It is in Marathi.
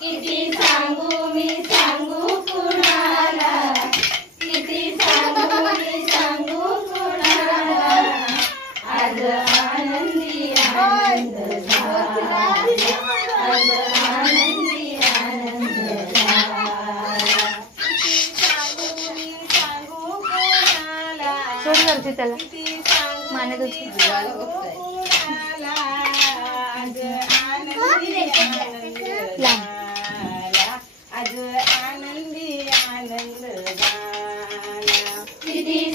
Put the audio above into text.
किती सांगू मी सांगू कुणाला, किती सांगू मी सांगू कुणाला, आज आनंदी आनंद झाला, आज आनंदी आनंद झाला. किती सांगू मी सांगू कुणाला, सोड करते त्याला माने आज आनंदी आनंद झाला. किती